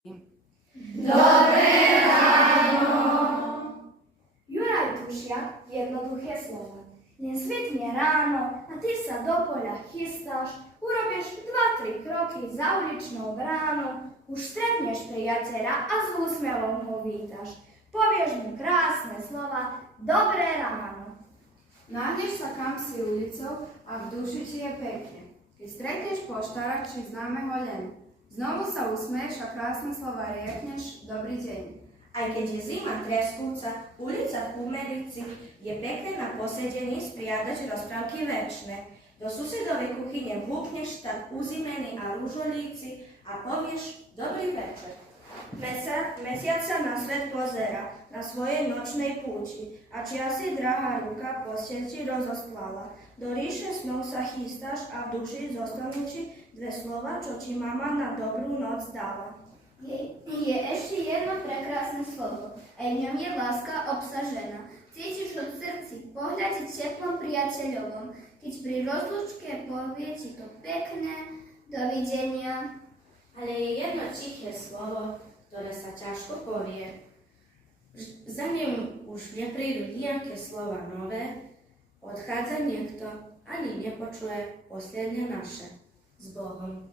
Dobré ráno. Juraj tušia jednoduché slova. Nesvitne ráno a ty sa do poľa chystáš, urobíš 2-3 kroky za uličnou bránou, už stretneš priateľa a s úsmevom ho vítaš. Povieš mu krásne slova, dobré ráno. Nájdeš sa kamsi ulicou a v duši ti je pekne. Keď stretneš poštára či známeho len, znovu sa usmeješ a krásne slova riekneš, dobrý deň. Aj keď je zima treskúca, ulica v Pumerici je pekné na posedení spriadať rozprávky večné. Do susedovej kuchyne vúkneš tak uzimený a rúžolíci a povieš dobrý večer. Mesiac sa na svet pozera, na svojej nočnej púči a čiasi drahá ruka po sieti rozostlala. Do ríše snov sa chystáš a v duši zostanú ti dve slova, čo ti mama na dobrú noc dala. Je ešte jedno prekrásne slovo, aj v ňom je láska obsažená. Cítiš ho v srdci, pohľadiť teplom priateľovom, keď pri rozlúčke povie ti to pekné, dovidenia. Ale je jedno tiché slovo, ktoré sa ťažko povie. Za ním už neprídu nejaké slova nové, odchádza niekto, ani nepočuje posledné naše. S Bohom.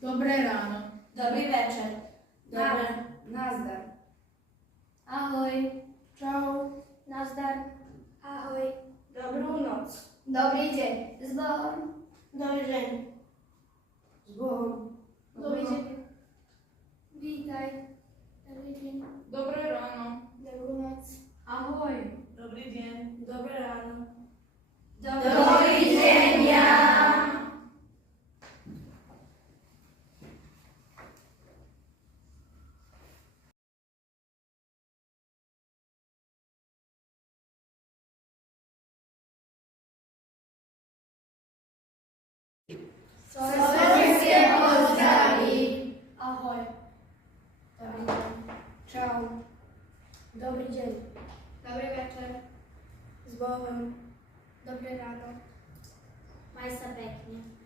Dobré ráno. Dobrý večer. Nazdar. Ahoj. Čau. Nazdar. Ahoj. Dobrú noc. Dobrý deň. S Bohom. Dobrý deň. S Bohom. Dobrý deň. Vítaj. Dobrý deň. Dobré ráno. Dobrú noc. Ahoj. Dobrý deň. Dobré ráno. Dovidenia. Slovenské pozdraví. Ahoj. Dobrý deň. Čau. Dobrý deň. Dobrý večer. S Bohom. Dobré ráno. Maj sa pekne.